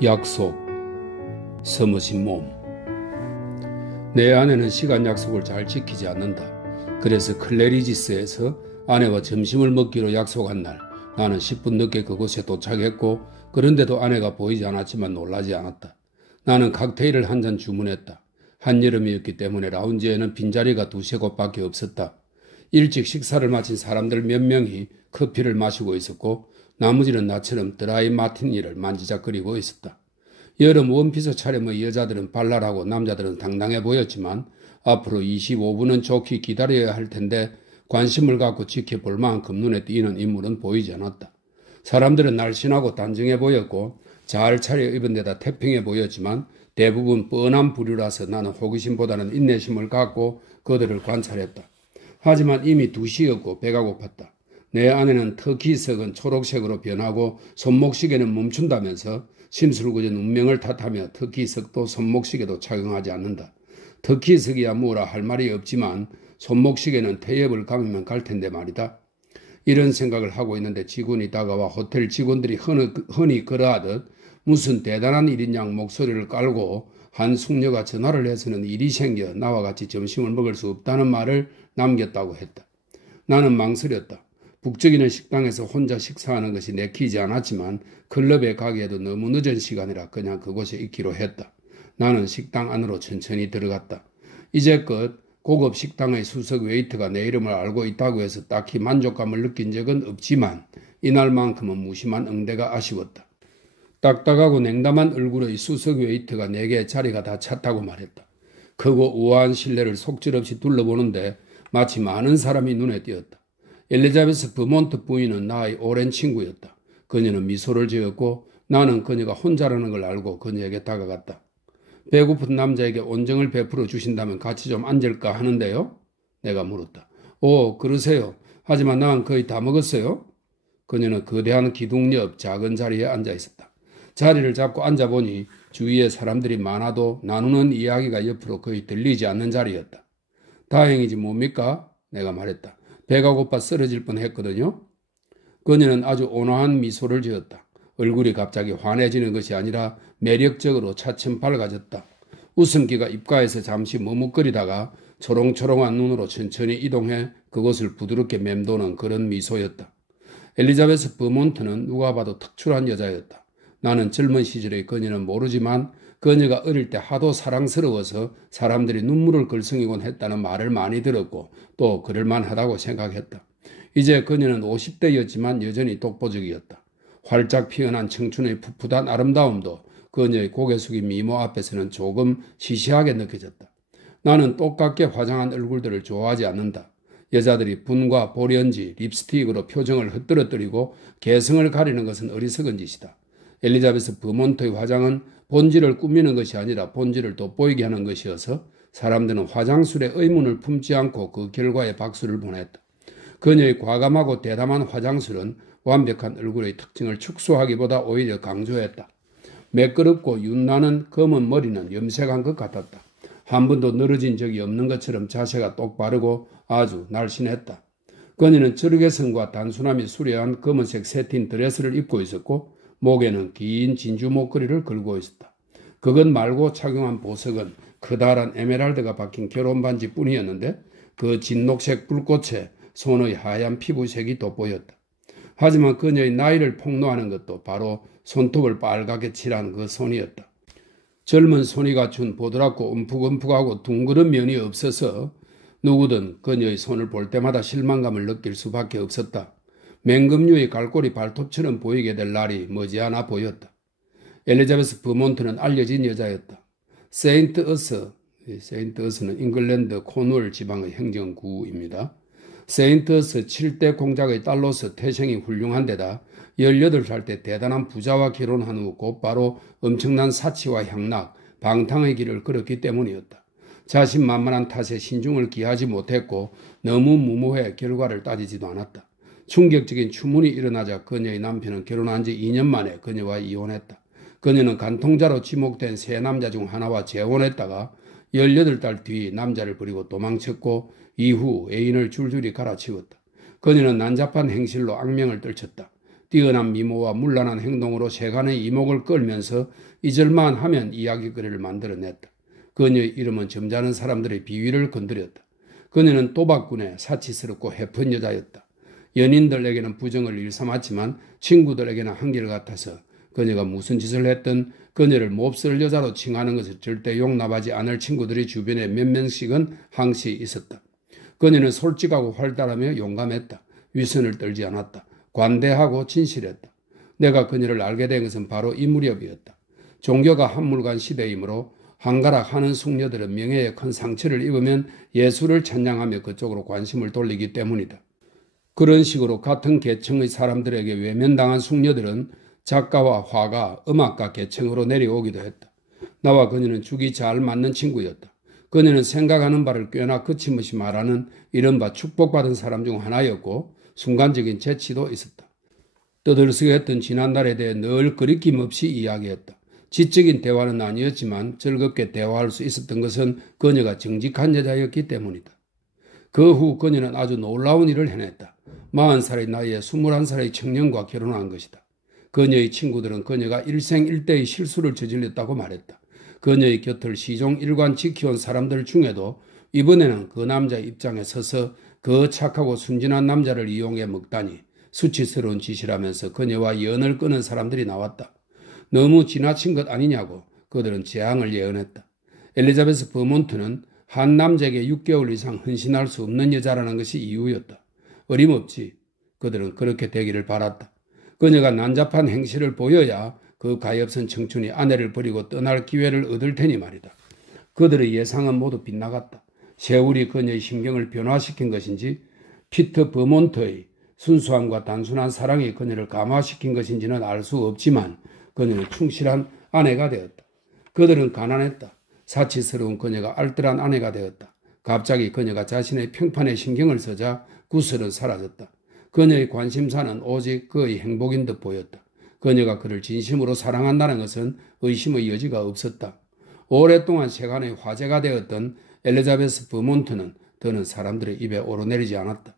약속, 서머신 몸. 내 아내는 시간 약속을 잘 지키지 않는다. 그래서 클레리지스에서 아내와 점심을 먹기로 약속한 날, 나는 10분 늦게 그곳에 도착했고, 그런데도 아내가 보이지 않았지만 놀라지 않았다. 나는 칵테일을 한 잔 주문했다. 한여름이었기 때문에 라운지에는 빈자리가 두세 곳밖에 없었다. 일찍 식사를 마친 사람들 몇 명이 커피를 마시고 있었고, 나머지는 나처럼 드라이 마티니를 만지작거리고 있었다. 여름 원피스 차림의 여자들은 발랄하고 남자들은 당당해 보였지만 앞으로 25분은 좋게 기다려야 할 텐데 관심을 갖고 지켜볼 만큼 눈에 띄는 인물은 보이지 않았다. 사람들은 날씬하고 단정해 보였고 잘 차려입은 데다 태평해 보였지만 대부분 뻔한 부류라서 나는 호기심보다는 인내심을 갖고 그들을 관찰했다. 하지만 이미 2시였고 배가 고팠다. 내 아내는 터키석은 초록색으로 변하고 손목시계는 멈춘다면서 심술궂은 운명을 탓하며 터키석도 손목시계도 착용하지 않는다. 터키석이야 뭐라 할 말이 없지만 손목시계는 태엽을 감으면 갈 텐데 말이다. 이런 생각을 하고 있는데 직원이 다가와 호텔 직원들이 흔히 그러하듯 무슨 대단한 일인 양 목소리를 깔고 한 숙녀가 전화를 해서는 일이 생겨 나와 같이 점심을 먹을 수 없다는 말을 남겼다고 했다. 나는 망설였다. 북적이는 식당에서 혼자 식사하는 것이 내키지 않았지만 클럽에 가기에도 너무 늦은 시간이라 그냥 그곳에 있기로 했다. 나는 식당 안으로 천천히 들어갔다. 이제껏 고급 식당의 수석 웨이터가 내 이름을 알고 있다고 해서 딱히 만족감을 느낀 적은 없지만 이날만큼은 무심한 응대가 아쉬웠다. 딱딱하고 냉담한 얼굴의 수석 웨이터가 내게 자리가 다 찼다고 말했다. 크고 우아한 실내를 속절없이 둘러보는데 마치 많은 사람이 눈에 띄었다. 엘리자베스 버몬트 부인은 나의 오랜 친구였다. 그녀는 미소를 지었고 나는 그녀가 혼자라는 걸 알고 그녀에게 다가갔다. 배고픈 남자에게 온정을 베풀어 주신다면 같이 좀 앉을까 하는데요? 내가 물었다. 오, 그러세요. 하지만 난 거의 다 먹었어요. 그녀는 거대한 기둥 옆 작은 자리에 앉아 있었다. 자리를 잡고 앉아보니 주위에 사람들이 많아도 나누는 이야기가 옆으로 거의 들리지 않는 자리였다. 다행이지 뭡니까? 내가 말했다. 배가 고파 쓰러질 뻔했거든요. 그녀는 아주 온화한 미소를 지었다. 얼굴이 갑자기 환해지는 것이 아니라 매력적으로 차츰 밝아졌다. 웃음기가 입가에서 잠시 머뭇거리다가 초롱초롱한 눈으로 천천히 이동해 그것을 부드럽게 맴도는 그런 미소였다. 엘리자베스 버몬트는 누가 봐도 특출한 여자였다. 나는 젊은 시절의 그녀는 모르지만 그녀가 어릴 때 하도 사랑스러워서 사람들이 눈물을 글썽이곤 했다는 말을 많이 들었고 또 그럴만하다고 생각했다. 이제 그녀는 50대였지만 여전히 독보적이었다. 활짝 피어난 청춘의 풋풋한 아름다움도 그녀의 고개 숙인 미모 앞에서는 조금 시시하게 느껴졌다. 나는 똑같게 화장한 얼굴들을 좋아하지 않는다. 여자들이 분과 보련지, 립스틱으로 표정을 흩뜨러뜨리고 개성을 가리는 것은 어리석은 짓이다. 엘리자베스 버몬트의 화장은 본질을 꾸미는 것이 아니라 본질을 돋보이게 하는 것이어서 사람들은 화장술에 의문을 품지 않고 그 결과에 박수를 보냈다. 그녀의 과감하고 대담한 화장술은 완벽한 얼굴의 특징을 축소하기보다 오히려 강조했다. 매끄럽고 윤나는 검은 머리는 염색한 것 같았다. 한 번도 늘어진 적이 없는 것처럼 자세가 똑바르고 아주 날씬했다. 그녀는 저력의성과 단순함이 수려한 검은색 세틴 드레스를 입고 있었고 목에는 긴 진주 목걸이를 걸고 있었다. 그것 말고 착용한 보석은 커다란 에메랄드가 박힌 결혼반지 뿐이었는데 그 진녹색 불꽃에 손의 하얀 피부색이 돋보였다. 하지만 그녀의 나이를 폭로하는 것도 바로 손톱을 빨갛게 칠한 그 손이었다. 젊은 손이 갖춘 보드랍고 움푹움푹하고 둥그런 면이 없어서 누구든 그녀의 손을 볼 때마다 실망감을 느낄 수밖에 없었다. 맹금류의 갈고리 발톱처럼 보이게 될 날이 머지않아 보였다. 엘리자베스 버몬트는 알려진 여자였다. 세인트어스는 잉글랜드 코누얼 지방의 행정구입니다. 세인트어스 7대 공작의 딸로서 태생이 훌륭한 데다 18살 때 대단한 부자와 결혼한 후 곧바로 엄청난 사치와 향락, 방탕의 길을 걸었기 때문이었다. 자신만만한 탓에 신중을 기하지 못했고 너무 무모해 결과를 따지지도 않았다. 충격적인 추문이 일어나자 그녀의 남편은 결혼한 지 2년 만에 그녀와 이혼했다. 그녀는 간통자로 지목된 세 남자 중 하나와 재혼했다가 18달 뒤 남자를 버리고 도망쳤고 이후 애인을 줄줄이 갈아치웠다. 그녀는 난잡한 행실로 악명을 떨쳤다. 뛰어난 미모와 문란한 행동으로 세간의 이목을 끌면서 잊을만 하면 이야기거리를 만들어냈다. 그녀의 이름은 점잖은 사람들의 비위를 건드렸다. 그녀는 도박꾼에 사치스럽고 해픈 여자였다. 연인들에게는 부정을 일삼았지만 친구들에게는 한결 같아서 그녀가 무슨 짓을 했든 그녀를 몹쓸 여자로 칭하는 것을 절대 용납하지 않을 친구들이 주변에 몇 명씩은 항시 있었다. 그녀는 솔직하고 활달하며 용감했다. 위선을 떨지 않았다. 관대하고 진실했다. 내가 그녀를 알게 된 것은 바로 이 무렵이었다. 종교가 한물간 시대이므로 한가락 하는 숙녀들은 명예에 큰 상처를 입으면 예수를 찬양하며 그쪽으로 관심을 돌리기 때문이다. 그런 식으로 같은 계층의 사람들에게 외면당한 숙녀들은 작가와 화가, 음악가 계층으로 내려오기도 했다. 나와 그녀는 죽이 잘 맞는 친구였다. 그녀는 생각하는 바를 꽤나 거침없이 말하는 이른바 축복받은 사람 중 하나였고 순간적인 재치도 있었다. 떠들썩했던 지난날에 대해 늘 거리낌 없이 이야기했다. 지적인 대화는 아니었지만 즐겁게 대화할 수 있었던 것은 그녀가 정직한 여자였기 때문이다. 그 후 그녀는 아주 놀라운 일을 해냈다. 40살의 나이에 21살의 청년과 결혼한 것이다. 그녀의 친구들은 그녀가 일생일대의 실수를 저질렀다고 말했다. 그녀의 곁을 시종 일관 지켜온 사람들 중에도 이번에는 그 남자의 입장에 서서 그 착하고 순진한 남자를 이용해 먹다니 수치스러운 짓이라면서 그녀와 연을 끊은 사람들이 나왔다. 너무 지나친 것 아니냐고 그들은 재앙을 예언했다. 엘리자베스 버몬트는 한 남자에게 6개월 이상 헌신할 수 없는 여자라는 것이 이유였다. 어림없지 그들은 그렇게 되기를 바랐다. 그녀가 난잡한 행실을 보여야 그 가엾은 청춘이 아내를 버리고 떠날 기회를 얻을 테니 말이다. 그들의 예상은 모두 빗나갔다. 세월이 그녀의 심경을 변화시킨 것인지 피터 버몬트의 순수함과 단순한 사랑이 그녀를 감화시킨 것인지는 알 수 없지만 그녀는 충실한 아내가 되었다. 그들은 가난했다. 사치스러운 그녀가 알뜰한 아내가 되었다. 갑자기 그녀가 자신의 평판에 신경을 쓰자 구슬은 사라졌다. 그녀의 관심사는 오직 그의 행복인 듯 보였다. 그녀가 그를 진심으로 사랑한다는 것은 의심의 여지가 없었다. 오랫동안 세간의 화제가 되었던 엘리자베스 버몬트는 더는 사람들의 입에 오르내리지 않았다.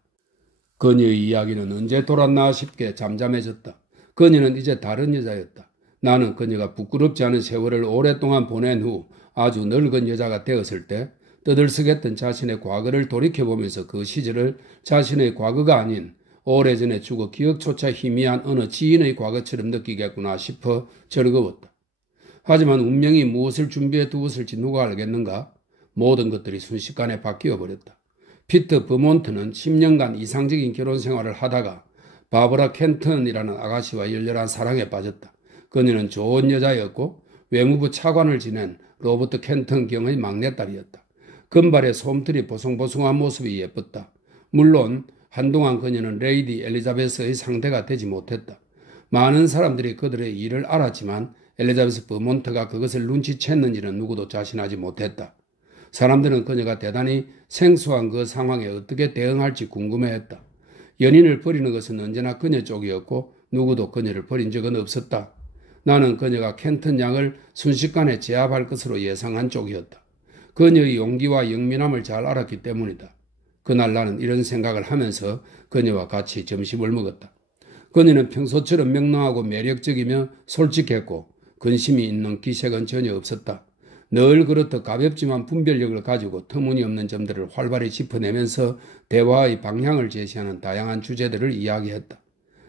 그녀의 이야기는 언제 돌았나 싶게 잠잠해졌다. 그녀는 이제 다른 여자였다. 나는 그녀가 부끄럽지 않은 세월을 오랫동안 보낸 후 아주 늙은 여자가 되었을 때 떠들썩했던 자신의 과거를 돌이켜보면서 그 시절을 자신의 과거가 아닌 오래전에 죽어 기억조차 희미한 어느 지인의 과거처럼 느끼겠구나 싶어 즐거웠다. 하지만 운명이 무엇을 준비해 두었을지 누가 알겠는가? 모든 것들이 순식간에 바뀌어버렸다. 피터 버몬트는 10년간 이상적인 결혼 생활을 하다가 바버라 켄턴이라는 아가씨와 열렬한 사랑에 빠졌다. 그녀는 좋은 여자였고 외무부 차관을 지낸 로버트 켄턴 경의 막내딸이었다. 금발의 솜털이 보송보송한 모습이 예뻤다. 물론 한동안 그녀는 레이디 엘리자베스의 상대가 되지 못했다. 많은 사람들이 그들의 일을 알았지만 엘리자베스 버몬트가 그것을 눈치챘는지는 누구도 자신하지 못했다. 사람들은 그녀가 대단히 생소한 그 상황에 어떻게 대응할지 궁금해했다. 연인을 버리는 것은 언제나 그녀 쪽이었고 누구도 그녀를 버린 적은 없었다. 나는 그녀가 켄턴 양을 순식간에 제압할 것으로 예상한 쪽이었다. 그녀의 용기와 영민함을 잘 알았기 때문이다. 그날 나는 이런 생각을 하면서 그녀와 같이 점심을 먹었다. 그녀는 평소처럼 명랑하고 매력적이며 솔직했고 근심이 있는 기색은 전혀 없었다. 늘 그렇듯 가볍지만 분별력을 가지고 터무니없는 점들을 활발히 짚어내면서 대화의 방향을 제시하는 다양한 주제들을 이야기했다.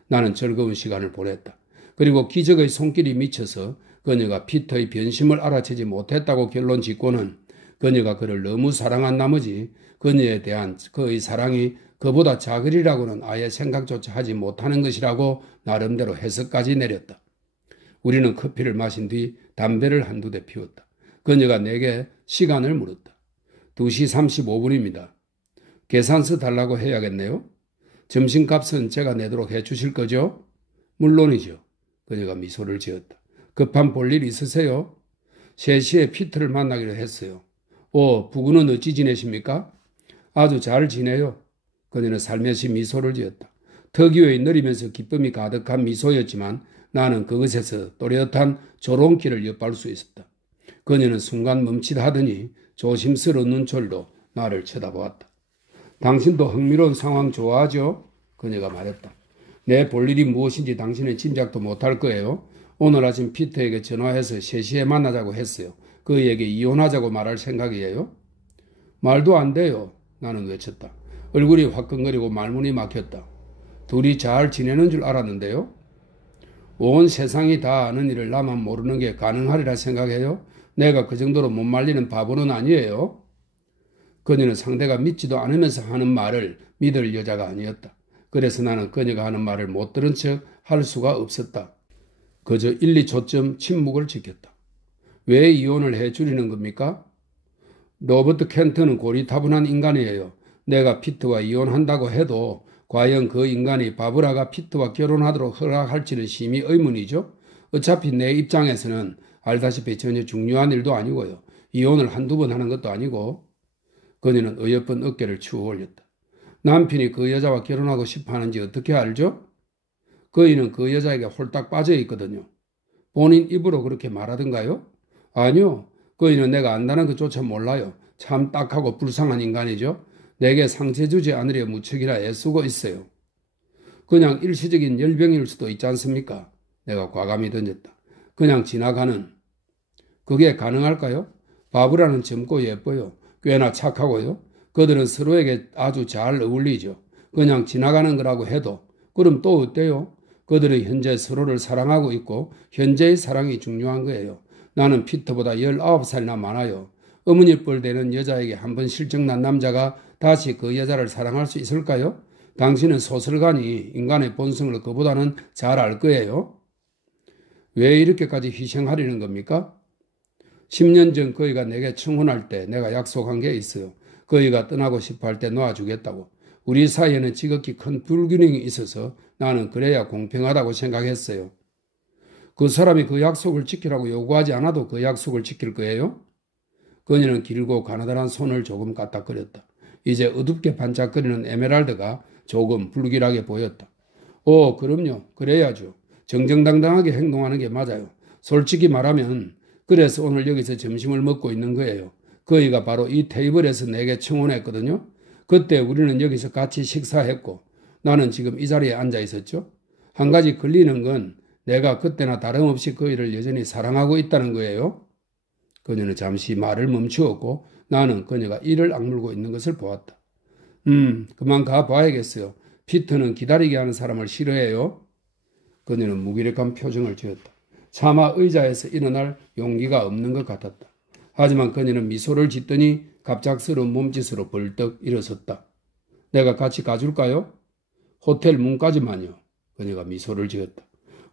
나는 즐거운 시간을 보냈다. 그리고 기적의 손길이 미쳐서 그녀가 피터의 변심을 알아채지 못했다고 결론 짓고는 그녀가 그를 너무 사랑한 나머지 그녀에 대한 그의 사랑이 그보다 작으리라고는 아예 생각조차 하지 못하는 것이라고 나름대로 해석까지 내렸다. 우리는 커피를 마신 뒤 담배를 한두 대 피웠다. 그녀가 내게 시간을 물었다. 2시 35분입니다. 계산서 달라고 해야겠네요. 점심값은 제가 내도록 해주실 거죠? 물론이죠. 그녀가 미소를 지었다. 급한 볼일 있으세요? 3시에 피터를 만나기로 했어요. 부부는 어찌 지내십니까? 아주 잘 지내요. 그녀는 살며시 미소를 지었다. 특유의 느리면서 기쁨이 가득한 미소였지만 나는 그것에서 또렷한 조롱기를 엿볼 수 있었다. 그녀는 순간 멈칫하더니 조심스러운 눈초리로 나를 쳐다보았다. 당신도 흥미로운 상황 좋아하죠? 그녀가 말했다. 내 볼 일이 무엇인지 당신은 짐작도 못할 거예요. 오늘 아침 피터에게 전화해서 3시에 만나자고 했어요. 그에게 이혼하자고 말할 생각이에요? 말도 안 돼요. 나는 외쳤다. 얼굴이 화끈거리고 말문이 막혔다. 둘이 잘 지내는 줄 알았는데요. 온 세상이 다 아는 일을 나만 모르는 게 가능하리라 생각해요? 내가 그 정도로 못 말리는 바보는 아니에요. 그녀는 상대가 믿지도 않으면서 하는 말을 믿을 여자가 아니었다. 그래서 나는 그녀가 하는 말을 못 들은 척 할 수가 없었다. 그저 1, 2초쯤 침묵을 지켰다. 왜 이혼을 해주려는 겁니까? 로버트 켄트는 고리타분한 인간이에요. 내가 피트와 이혼한다고 해도 과연 그 인간이 바브라가 피트와 결혼하도록 허락할지는 심히 의문이죠. 어차피 내 입장에서는 알다시피 전혀 중요한 일도 아니고요. 이혼을 한두 번 하는 것도 아니고. 그녀는 어여쁜 어깨를 추어 올렸다. 남편이 그 여자와 결혼하고 싶어 하는지 어떻게 알죠? 그이는 그 여자에게 홀딱 빠져 있거든요. 본인 입으로 그렇게 말하던가요? 아니요. 그이는 내가 안다는 것조차 몰라요. 참 딱하고 불쌍한 인간이죠. 내게 상처 주지 않으려 무척이나 애쓰고 있어요. 그냥 일시적인 열병일 수도 있지 않습니까? 내가 과감히 던졌다. 그냥 지나가는. 그게 가능할까요? 바브라는 젊고 예뻐요. 꽤나 착하고요. 그들은 서로에게 아주 잘 어울리죠. 그냥 지나가는 거라고 해도 그럼 또 어때요? 그들은 현재 서로를 사랑하고 있고 현재의 사랑이 중요한 거예요. 나는 피터보다 19살이나 많아요. 어머니 뻘 되는 여자에게 한번 실증난 남자가 다시 그 여자를 사랑할 수 있을까요? 당신은 소설가니 인간의 본성을 그보다는 잘 알 거예요. 왜 이렇게까지 희생하려는 겁니까? 10년 전 그이가 내게 청혼할 때 내가 약속한 게 있어요. 그이가 떠나고 싶어 할 때 놓아주겠다고. 우리 사이에는 지극히 큰 불균형이 있어서 나는 그래야 공평하다고 생각했어요. 그 사람이 그 약속을 지키라고 요구하지 않아도 그 약속을 지킬 거예요? 그녀는 길고 가느다란 손을 조금 까딱거렸다. 이제 어둡게 반짝거리는 에메랄드가 조금 불길하게 보였다. 오, 그럼요. 그래야죠. 정정당당하게 행동하는 게 맞아요. 솔직히 말하면 그래서 오늘 여기서 점심을 먹고 있는 거예요. 그이가 바로 이 테이블에서 내게 청혼했거든요. 그때 우리는 여기서 같이 식사했고 나는 지금 이 자리에 앉아 있었죠. 한 가지 걸리는 건 내가 그때나 다름없이 그이를 여전히 사랑하고 있다는 거예요. 그녀는 잠시 말을 멈추었고 나는 그녀가 이를 악물고 있는 것을 보았다. 그만 가봐야겠어요. 피터는 기다리게 하는 사람을 싫어해요. 그녀는 무기력한 표정을 지었다. 차마 의자에서 일어날 용기가 없는 것 같았다. 하지만 그녀는 미소를 짓더니 갑작스러운 몸짓으로 벌떡 일어섰다. 내가 같이 가줄까요? 호텔 문까지만요. 그녀가 미소를 지었다.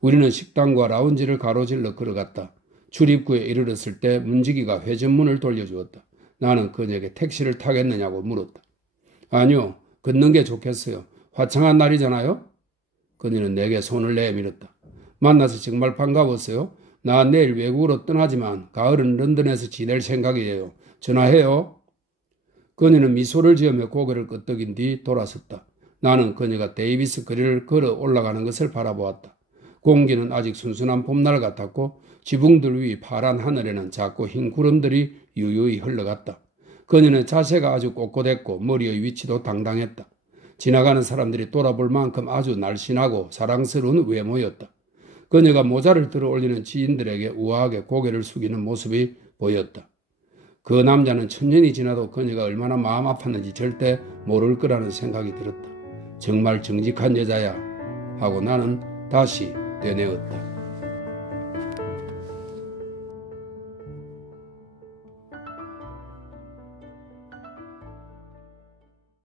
우리는 식당과 라운지를 가로질러 걸어갔다. 출입구에 이르렀을 때 문지기가 회전문을 돌려주었다. 나는 그녀에게 택시를 타겠느냐고 물었다. 아니요. 걷는 게 좋겠어요. 화창한 날이잖아요. 그녀는 내게 손을 내밀었다. 만나서 정말 반가웠어요. 나 내일 외국으로 떠나지만 가을은 런던에서 지낼 생각이에요. 전화해요. 그녀는 미소를 지으며 고개를 끄덕인 뒤 돌아섰다. 나는 그녀가 데이비스 거리를 걸어 올라가는 것을 바라보았다. 공기는 아직 순순한 봄날 같았고 지붕들 위 파란 하늘에는 작고 흰 구름들이 유유히 흘러갔다. 그녀는 자세가 아주 꼿꼿했고 머리의 위치도 당당했다. 지나가는 사람들이 돌아볼 만큼 아주 날씬하고 사랑스러운 외모였다. 그녀가 모자를 들어 올리는 지인들에게 우아하게 고개를 숙이는 모습이 보였다. 그 남자는 천년이 지나도 그녀가 얼마나 마음 아팠는지 절대 모를 거라는 생각이 들었다. 정말 정직한 여자야 하고 나는 다시 되뇌었다.